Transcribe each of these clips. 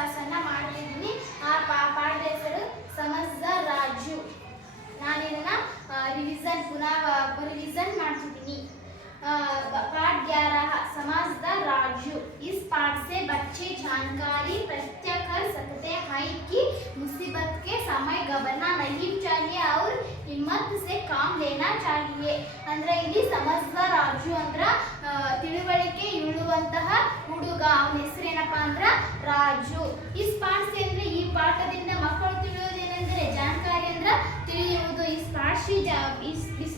ಕ್ಲಾಸನ್ನು ಮಾಡ್ತಿದ್ದೀನಿ. ಆ ಪಾಠದ ಹೆಸರು ಸಮಜ್ದಾರ್ ರಾಜು. ನಾನು ಇದನ್ನು ರಿವಿಷನ್ ಮಾಡ್ತಿದ್ದೀನಿ. पाठ 11 समझदार राजू। इस पाठ से बच्चे जानकारी प्रत्यक्ष कर सकते हैं कि मुसीबत के समय घबराना नहीं चाहिए और हिम्मत से काम लेना चाहिए। ಅಂದ್ರೆ ಇಲ್ಲಿ ಸಮಜ್ದಾರ್ ರಾಜು ಅಂದ್ರ ತಿಳುವಳಿಕೆ ಇಳುವಂತಹ ಹುಡುಗ. ಅವನ ಹೆಸರೇನಪ್ಪ ಅಂದ್ರ ರಾಜು. इस पाठ से ಅಂದ್ರೆ ಈ ಪಾಠದಿಂದ ಮಕ್ಕಳು ತಿಳಿಯೋದೇನೆಂದರೆ ಜಾಣಕಾರಿ ಅಂದ್ರ ತಿಳಿಯುವುದು. इस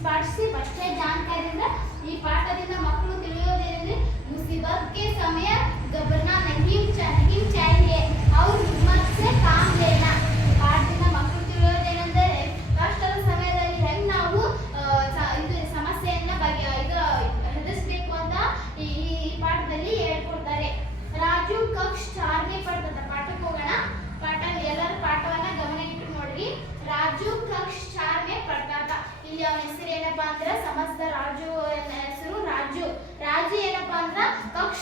पाठ से बच्चे जानकारी अंद्र ಈ ಪಾಠದಿಂದ ಮಕ್ಕಳು ತಿಳಿಯೋದೇನೆಂದರೆ मुसीबत के समय घबराना नहीं चाहिए और हिम्मत से काम लेना। ಪಾಠದಿಂದ ಮಕ್ಕಳು ತಿಳಿಯೋದೇನೆಂದರೆ ಕಷ್ಟದ ಸಮಯದಲ್ಲಿ ಹೆಂಗೆ ನಾವು ಇದು ಸಮಸ್ಯೆಯನ್ನ ಎದುರಿಸಬೇಕು ಅಂತ ಈ ಪಾಠದಲ್ಲಿ ಹೇಳ್ಕೊಡ್ತಾರೆ. ರಾಜು ಕಕ್ಷ 4ನೇ ಪಡ್ತದ. ಪಾಠಕ್ಕೆ ಹೋಗೋಣ. ಎಲ್ಲರೂ ಪಾಠವನ್ನ ಗಮನ ಇಟ್ಟು ನೋಡ್ರಿ. ರಾಜು ಕಕ್ಷ 4ನೇ ಪಡ್ತಾತ. ಇಲ್ಲಿ ಅವನ ಹೆಸರು ಏನಪ್ಪಾ ಅಂದ್ರೆ ಸಮಜ್ದಾರ್ ರಾಜು. ಹೆಸರು ರಾಜು. ರಾಜು ಏನಪ್ಪಾ ಅಂದ್ರ ಕಕ್ಷ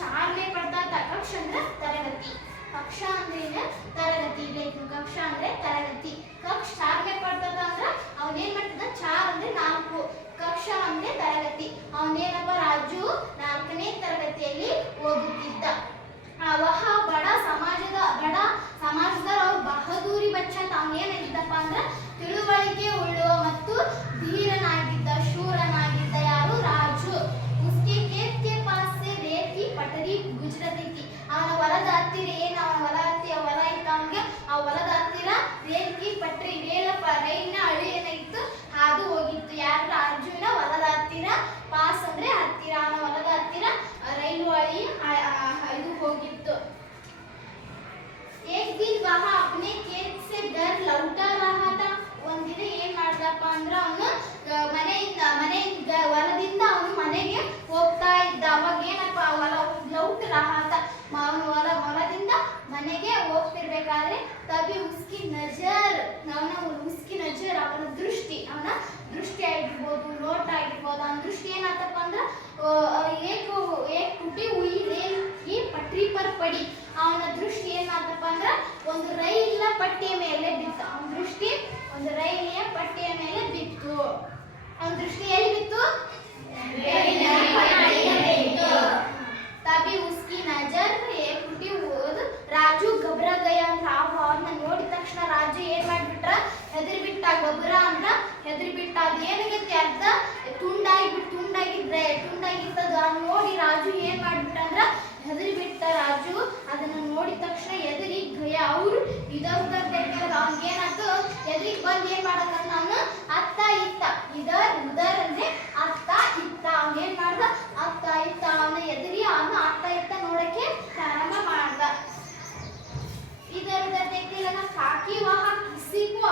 4ನೇ ಪಡ್ತಾತ. ಕಕ್ಷ ಅಂದ್ರೆ ತರಗತಿ. ಕಕ್ಷ ಅಂದ್ರೆ ತರಗತಿ. ಇಲ್ಲಿ ಕಕ್ಷ ಅಂದ್ರೆ ತರಗತಿ. ಕಕ್ಷ 4ನೇ ಪಡ್ತಾತ ಅಂದ್ರ ಅವನೇನ್ ಮಾಡ್ತಿದ್ದ? 4 ಅಂದ್ರೆ 4. ಕಕ್ಷ ಅಂದ್ರೆ ತರಗತಿ. ಅವನೇನಪ್ಪ ರಾಜು 4ನೇ ತರಗತಿಯಲ್ಲಿ ಓದುತ್ತಿದ್ದ. वह बड़ा समाजदार और बहादुरी बच्चा था. ಅವನೇನಿದ್ದಪ್ಪ ಅಂದ್ರೆ ತಿಳುವಳಿಕೆ ಉಳ್ಳುವ ಮತ್ತು ಧೀರನಾಗಿದ್ದ, ಶೂರನಾಗಿದ್ದ. ಯಾರು? ರಾಜು. उसके खेत के पास से रेल की पटरी गुजरती थी. ಅವನ ಹೊಲದ ಹತ್ತಿರ ಹೊಲ ಇತ್ತು ಅವನಿಗೆ. ಆ ಹೊಲದ ಹತ್ತಿರ ರೇಲ್ ಕಿ ಪಟ್ರಿ ರೈಲಿನ ಹಳಿ ಏನಾಗಿತ್ತು? ಹಾದು ಹೋಗಿತ್ತು. ಯಾರು? ರಾಜುವಿನ ಹೊಲದ ಹತ್ತಿರ. ಪಾಸ್ ಅಂದ್ರೆ ಹತ್ತಿರ. ಅವನ ಹೊಲದ ಹತ್ತಿರ ರೈಲು ಹಳಿ ಇದು ಹೋಗಿತ್ತು. एक दिन वह अपने खेत से घर लौटा रहा था. ಒಂದಿನ ಏನ್ ಮಾಡ್ದಪ್ಪ ಅಂದ್ರೆ ಅವನು ಹೊಲದಿಂದ ಅವನು ಮನೆಗೆ ಹೋಗ್ತಾ ಇದ್ದ. ಅವಾಗ ಏನಪ್ಪ ಲೌಟ್ ರಹಾತ, ಅವನು ಹೊಲದಿಂದ ಮನೆಗೆ ಹೋಗ್ತಿರ್ಬೇಕಾದ್ರೆ ತಬಿ ಉಸ್ಕಿ ನಜರ್ ಅವನ ದೃಷ್ಟಿ ಆಗಿರ್ಬೋದು, ನೋಟ ಆಗಿರ್ಬೋದು. ಅವನ ದೃಷ್ಟಿ ಏನಾತಪ್ಪ ಅಂದ್ರೆ ಟುಟಿ ಹುಯಿ ರೇಲ್ ಈ ಪಟ್ರಿ ಪರ್ ಪಡಿ. ಅವನ ದೃಷ್ಟಿ ಏನಾತಪ್ಪ ಅಂದ್ರೆ ಒಂದು ರೈಲಿನ ಪಟ್ಟಿಯ ಮೇಲೆ ಬಿತ್ತು. ಅವನ ದೃಷ್ಟಿ ಒಂದು ರೈಲಿನ ಪಟ್ಟಿಯ ಮೇಲೆ ಬಿತ್ತು. ಅವನ ದೃಷ್ಟಿ ಎಲ್ಲಿ ಬಿತ್ತು? तभी उसकी नजर एक टूटी राजू घबरा गया ಅಂದ್ರೆ ಅವನ್ನ ನೋಡಿದ ತಕ್ಷಣ ರಾಜು ಏನ್ ಮಾಡ್ಬಿಟ್ರ? ಹೆದರಿ ಬಿಟ್ಟ. ಗಬರ ಅಂದ್ರ ಹೆದರಿ ಬಿಟ್ಟ. ಅದು ಏನಾಗೈತಿ? ಅರ್ಧ ತುಂಡಾಗಿರ್ತದ. ನೋಡಿ ರಾಜು ಏನ್ ಮಾಡ್ಬಿಟ್ಟ ಅಂದ್ರ ಹೆದರಿ ಬಿಟ್ಟ. ರಾಜು ಅದನ್ನ ನೋಡಿದ ತಕ್ಷಣ ಎದುರಿ ಗಯ ಅವ್ರು ಇದರ್ ತೆಗೆದ. ಅವ್ನಿಗೆ ಏನಾಯ್ತು? ಎದುರಿಗೆ ಬಂದು ಏನ್ ಮಾಡಕಂತ ಅವನು ಅತ್ತ ಇತ್ತ ಉದರ್ ಅಂದ್ರೆ ಅತ್ತ ಇತ್ತ. ಅವ್ನ ಏನ್ ಮಾಡ್ದ? ಅತ್ತ ಇತ್ತ. ಅವನ ಎದುರಿ ಅವನು ಅತ್ತ ಇತ್ತ ನೋಡಕ್ಕೆ ಪ್ರಾರಂಭ ಮಾಡ್ದ. इधर उधर देखने लगा ताकि वह किसी को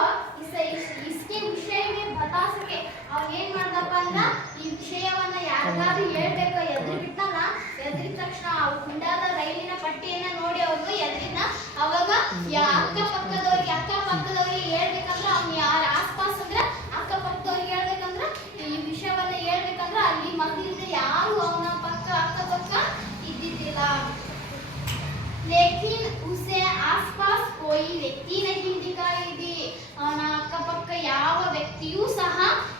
इसके विषय में बता सके. ಅವ್ನು ಏನ್ ಮಾಡ್ದಪ್ಪ ಅಂದ್ರ ಈ ವಿಷಯವನ್ನ ಯಾರಿಗಾದ್ರೂ ಹೇಳ್ಬೇಕು. ಎದುರಿಬಿಟ್ಟಲ್ಲ. ಎದುರಿದ ತಕ್ಷಣ ಹುಂಡಾದ ರೈಲಿನ ಪಟ್ಟಿಯನ್ನ ನೋಡಿ ಅವನು ಎದುರಿದ. ಅವಾಗ ಅಕ್ಕಪಕ್ಕದವ್ರಿಗೆ ಹೇಳ್ಬೇಕಂದ್ರೆ ಅವ್ನು ಯಾರ ಆಸ್ಪಾಸ್ ಅಂದ್ರೆ ಅಕ್ಕಪಕ್ಕದವ್ರಿಗೆ ಹೇಳ್ಬೇಕಂದ್ರ ಈ ವಿಷಯವನ್ನ ಹೇಳ್ಬೇಕಂದ್ರ ಅಲ್ಲಿ ಮಕ್ಕಳಿಂದ ಯಾರು ಅವನ ಅಕ್ಕಪಕ್ಕ ಇದ್ದಿದ್ದಿಲ್ಲ. लेकिन उसे आसपास कोई व्यक्ति नहीं दिखाई दी. ಅವನ ಅಕ್ಕಪಕ್ಕ ಯಾವ ವ್ಯಕ್ತಿಯೂ ಸಹ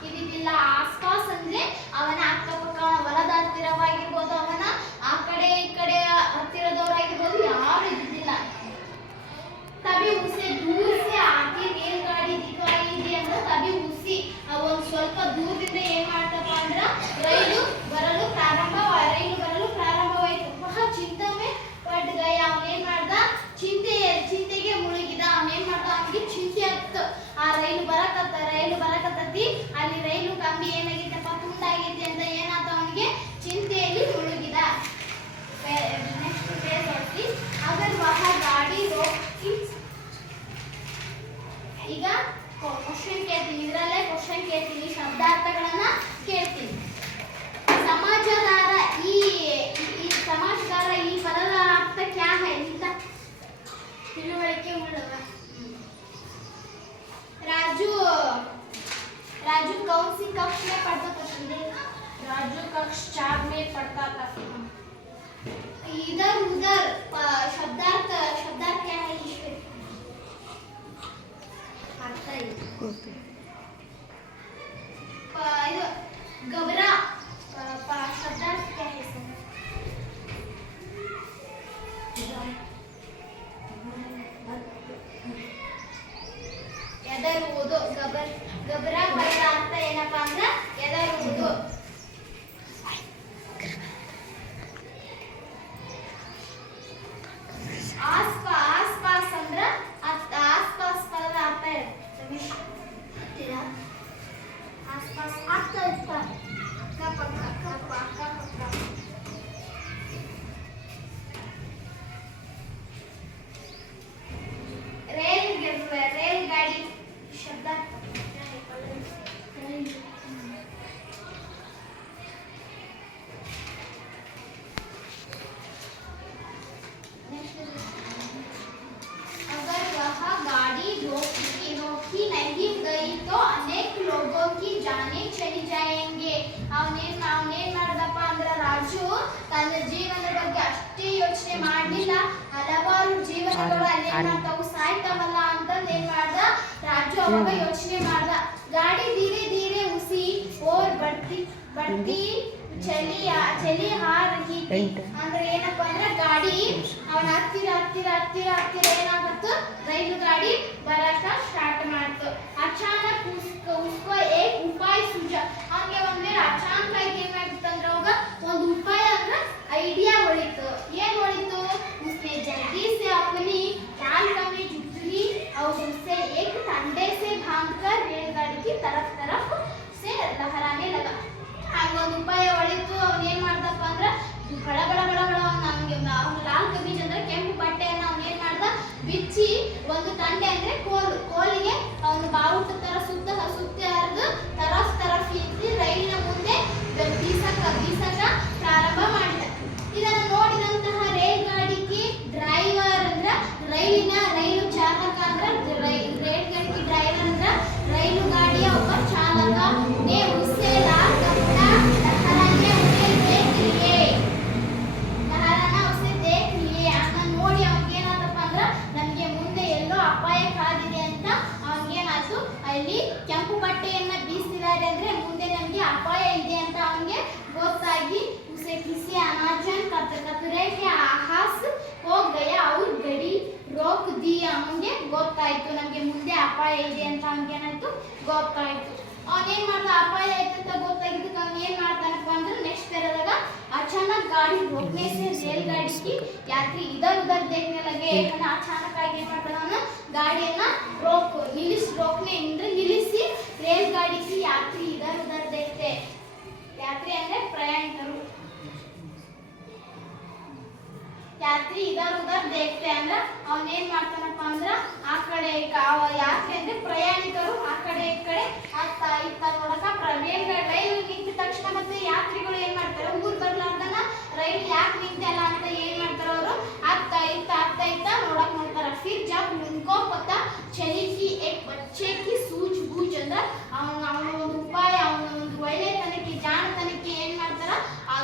ಇದ್ದಿದ್ದಿಲ್ಲ. ಆಸ್ಪಾಸ್ ಅಂದ್ರೆ ಅವನ ಅಕ್ಕಪಕ್ಕ, ಹೊಲದ ಹತ್ತಿರವಾಗಿರ್ಬೋದು, ಅವನ ಆ ಕಡೆ ಈ ಕಡೆ ಹತ್ತಿರದವರಾಗಿರ್ಬೋದು, ಯಾರು ಇದ್ದಿದ್ದಿಲ್ಲ. तभी उसे दूर से आती रेलगाड़ी दिखाई दी. ಅಂದ್ರೆ तभी उसी ಒಂದು ಸ್ವಲ್ಪ ದೂರದಿಂದ ಏನ್ ಮಾಡ್ತಪ್ಪ ಅಂದ್ರೆ ರೈಲು ಬರಲು ಪ್ರಾರಂಭವಾಯಿತು. ವಹ ಚಿಂತೆ में पड़ गया. ಅವನೇನ್ ಮಾಡ್ದ? ಚಿಂತೆಗೆ ಮುಳುಗಿದ. ಅವನೇನ್ ಮಾಡ್ದ? ಅವನಿಗೆ ಚಿಂತೆ ಆಯ್ತು. ಆ ರೈಲು ಬರಕತ್ತತಿ. ಅಲ್ಲಿ ರೈಲು ಕಂಬಿ ಏನಾಗಿತ್ತಪ್ಪ? ತುಂಡಾಗೈತಿ ಅಂತ ಏನಾಯ್ತು? ಅವನಿಗೆ ಚಿಂತೆಯಲ್ಲಿ ಮುಳುಗಿದ. ನೆಕ್ಸ್ಟ್ ಪೇಜ್ ನೋಡಿ. ಅಗರ್ ವಹ ಗಾಡಿ ರೋಕಿ. ಈಗ ಕ್ವಶನ್ ಕೇಳ್ತೀನಿ. ಇದರಲ್ಲೇ ಕ್ವಶನ್ ಕೇಳ್ತೀನಿ, ಶಬ್ದಾರ್ಥಗಳನ್ನ ಕೇಳ್ತೀನಿ. समाजदार ಈ ಪದದ ಅರ್ಥ क्या है ಅಂತ ತಿಳುವಳಿಕೆ ಉಳ್ಳವ. राजू कौन सी कक्ष में पढ़ता था? राजू कक्ष 4 में पढ़ता था. इधर उधर शब्दार्थ ಇದು ಗಬರಾ शब्दार्थ क्या है सर? ಎದರುವುದು ಗಬರ ಪದದ ಅರ್ಥ ಏನಪ್ಪಾ ಅಂದ್ರೆ ಎದರುವುದು. ಆಸ್ಪಾಸ್ ಅಂದ್ರೆ ಆಸ್ಪಾಸ್ ಪದದ ಅರ್ಥ ಹೇಳ್ತೀರಾ? ಆಸ್ಪಾಸ್ ಅಕ್ಕಪಕ್ಕ. रेलगाड़ी शब्द अगर वह गाड़ी रोकी नहीं गई तो अनेक लोगों की जानें चली जाएंगे. ಅವನೇನ್ ಮಾಡ್ದಪ್ಪ ಅಂದ್ರೆ ರಾಜು ತನ್ನ ಜೀವನದ ಬಗ್ಗೆ ಅಷ್ಟೇ ಯೋಚನೆ ಮಾಡಲಿಲ್ಲ. ಹಲವಾರು ಜೀವನಗಳು ಅಲ್ಲೇನ್ ಮಾಡ್ತಾವು ಸಾಯ್ತಾವಲ್ಲ ಅಂತ ಏನ್ ಮಾಡ್ದ ರಾಜು ಅವಾಗ ಯೋಚನೆ ಮಾಡ್ದ. ಗಾಡಿ ಧೀರೆ ಧೀರೆ ಉಸಿ ಓರ್ ಬಡ್ತಿ ಚಲಿ ಆ ರಹಿ ಥಿ. ಅಂದ್ರೆ ಏನಪ್ಪಾ ಅಂದ್ರೆ ಗಾಡಿ ಅವನ ಹತ್ತಿರ ಏನಾಗತ್ತು ರೈಲು ಗಾಡಿ ಬರಕ ಸ್ಟಾರ್ಟ್ ಮಾಡ್ತು. ಅಚಾನಕ್ ಉಸ್ಕೋ ಏಕ್ ಉಪಾಯ ಸೂಜ. ಹಂಗೆ ಒಂದೇ ಅಚಾನಕ್ ಆಗಿ ಏನ್ ಮಾಡ್ತಂದ್ರ ಅವಾಗ ಒಂದು ಉಪಾಯ ಅಂದ್ರೆ ಐಡಿಯಾ ಹೊಳಿತು. ಏನ್ ಹೊಳಿತು? उसने जल्दी से अपनी चाल कमी जुटली और उससे एक ठंडे से भागकर रेलगाड़ी की तरफ से लहराने लगा. ಒಂದು ಉಪಾಯ ಹೊಳಿತು. ಅವನು ಏನ್ ಮಾಡ್ದಪ್ಪ ಅಂದ್ರೆ ಬಡ ನಮ್ಗೆ ಲಾಲ್ ಕಬೀಜ್ ಅಂದ್ರೆ ಕೆಂಪು ಬಟ್ಟೆಯನ್ನ ಅವನು ಏನ್ ಮಾಡ್ದ ಬಿಚ್ಚಿ ಒಂದು ತಂಡೆ ಅಂದ್ರೆ ಕೋಲಿಗೆ ಅವನು ಬಾವುಟ ತರ ಸುತ್ತಿ ಹರಿದು ತರಫ್ ಇದ್ದು ರೈಲಿನ ಮುಂದೆ ಬೀಸಕ ಪ್ರಾರಂಭ ಮಾಡಿದ. ಇದನ್ನ ನೋಡಿದಂತಹ ರೈಲ್ಗಾಡಿಗೆ ಡ್ರೈವರ್ ಅಂದ್ರೆ ರೈಲು ಚಾಲಕ ಅಂದ್ರೆ ರೈಲ್ಗಾಡಿಗೆ ಡ್ರೈವರ್ ಅಂದ್ರೆ ರೈಲು ಗಾಡಿಯ ಒಬ್ಬ ಚಾಲಕ ನೇ ಉಸ್ಸೆ ಲಾಲ್ ಕಪಡಾ ಲಹರಾನೆ ಉಸೆ ದೇಖ್ ಲಿಯೇ. ಅದನ್ನ ನೋಡಿ ಅವನಿಗೇನಾದಪ್ಪ ಅಂದ್ರೆ ನನಗೆ ಮುಂದೆ ಎಲ್ಲೋ ಅಪಾಯ ಕಾದಿದೆ ಅಂತ ಅವನಿಗೇನಾಯ್ತು, ಅಲ್ಲಿ ಕೆಂಪು ಬಟ್ಟೆಯನ್ನ ಬೀಸಿದ್ದಾರೆ ಅಂದ್ರೆ ಮುಂದೆ ನಮಗೆ ಅಪಾಯ ಇದೆ ಅಂತ ಅವನಿಗೆ ಗೊತ್ತಾಗಿ उसे किसी अनाजन कतरे के आहास हो गया और गड़ी रोक दी. ಅವನಿಗೆ ಗೊತ್ತಾಯ್ತು ನಮಗೆ ಮುಂದೆ ಅಪಾಯ ಇದೆ ಅಂತ ಅವನಿಗೇನಾಯ್ತು ಗೊತ್ತಾಯ್ತು. ಅವನೇನ್ ಮಾಡ್ದ ಅಪಾಯ ಐತೆ ಅಂತ ಗೊತ್ತಾಗಿದ್ದಕ್ಕೆ ಅವನು ಏನ್ ಮಾಡ್ತಾನಪ್ಪ ಅಂದ್ರೆ ನೆಕ್ಸ್ಟ್ पेरದಾಗ अचानक गाड़ी रोकने से रेलगाड़ी की यात्री इधर उधर देखने लगे. अचानक ಆಗಿ ಏನ್ ಮಾಡ್ತಾನ ಅವನು ಗಾಡಿಯನ್ನ रोकने ಅಂದ್ರೆ ನಿಲ್ಲಿಸಿ रेलगाड़ी की यात्री इधर उधर देखते. यात्री ಅಂದ್ರೆ ಪ್ರಯಾಣಿಕರು. ಯಾತ್ರಿ ಇದರ್ ಉದರ್ देखते ಅಂದ್ರೆ ಅವನು ಏನ್ ಮಾಡ್ತಾನಪ್ಪ ಅಂದ್ರೆ ಆ ಕಡೆ ಯಾತ್ರಿ ಅಂದ್ರೆ ಪ್ರಯಾಣಿಕರು ಆ ಕಡೆ ಈ ಕಡೆ ಆಗ್ತಾ ಇತ್ತ ನೋಡಕ ರೈಲು ನಿಂತ ತಕ್ಷಣ ಮತ್ತೆ ಯಾತ್ರಿಗಳು ಏನ್ ಮಾಡ್ತಾರೆ ಊರ್ ಬರ್ಲಾರ್ದನ ರೈಲು ಯಾಕೆ ನಿಂತಲ್ಲ ಅಂತ ಏನ್ ಮಾಡ್ತಾರ ಅವರು ಆಗ್ತಾ ಇತ್ತ ನೋಡಕ್ ನೋಡ್ತಾರ. फिर जब उनको पता चली कि एक बच्चे की सूझबूझ ಅಂದ್ರೆ ಅವನ ಒಂದು ಉಪಾಯ ಅವನ ಒಂದು ಒಳ್ಳೆತನಕ್ಕೆ ಜಾಣತನಕ್ಕೆ ಏನ್ ಮಾಡ್ತಾರ ಆ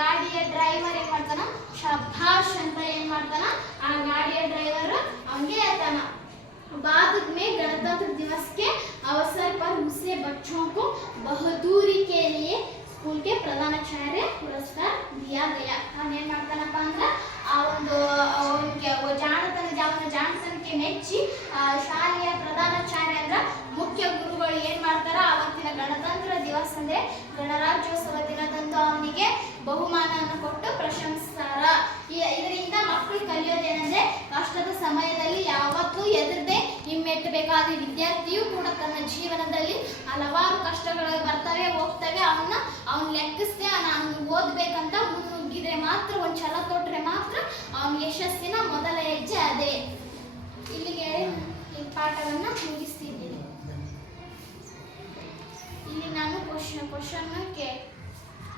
ಗಾಡಿಯ ಡ್ರೈವರ್ ಏನ್ ಮಾಡ್ತಾನ शाबाश ಅಂತ ಏನ್ ಮಾಡ್ತಾನ ಆ ಗಾಡಿಯ ಡ್ರೈವರ್ ಅವನಿಗೆ ಹೇಳ್ತಾನ. बाद में गणतंत्र दिवस के अवसर पर उसे बच्चों को बहादुरी के लिए स्कूल के प्रधानाचार्य पुरस्कार दिया गया. ಅವನೇನ್ ಮಾಡ್ತಾನಪ್ಪ ಅಂದ್ರೆ ಆ ಒಂದು ಅವನಿಗೆ ಜಾಣತನಕ್ಕೆ ಮೆಚ್ಚಿ ಶಾಲೆಯ ಪ್ರಧಾನಾಚಾರ್ಯ ಅಂದ್ರೆ ಮುಖ್ಯ ಗುರುಗಳು ಏನ್ ಮಾಡ್ತಾರ ಅವತ್ತಿನ ಗಣತಂತ್ರ ದಿವಸ ಅಂದ್ರೆ ಗಣರಾಜ್ಯೋತ್ಸವ ದಿನದಂದು ಅವನಿಗೆ ಬಹುಮಾನವನ್ನು ಕೊಟ್ಟು ಪ್ರಶಂಸಿಸ್ತಾರ. ಇದರಿಂದ ಮಕ್ಕಳು ಕಲಿಯೋದೇನೆಂದ್ರೆ ಕಷ್ಟದ ಸಮಯದಲ್ಲಿ ಯಾವತ್ತೂ ಎದುರದೆ ಹಿಮ್ಮೆಟ್ಟಬೇಕಾದ ವಿದ್ಯಾರ್ಥಿಯು ಕೂಡ ತನ್ನ ಜೀವನದಲ್ಲಿ ಹಲವಾರು ಕಷ್ಟಗಳು ಬರ್ತವೆ ಹೋಗ್ತವೆ ಅವನ್ನ ಲೆಕ್ಕಿಸದೆ ನಾನು ಓದ್ಬೇಕಂತ ಮುನ್ನುಗ್ಗಿದ್ರೆ ಮಾತ್ರ ಒಂದು ಛಲ ತೊಟ್ರೆ ಮಾತ್ರ ಅವನ ಯಶಸ್ಸಿನ ಮೊದಲ ಹೆಜ್ಜೆ ಅದೇ. ಇಲ್ಲಿಗೆ ಈ ಪಾಠವನ್ನ ಮುಗಿಸ್ತಿದ್ದೀನಿ. ಇಲ್ಲಿ ನಾನು ಕ್ವಶನ್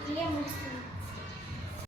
ಇಲ್ಲಿಗೆ ಮುಗಿಸ್ತೀನಿ.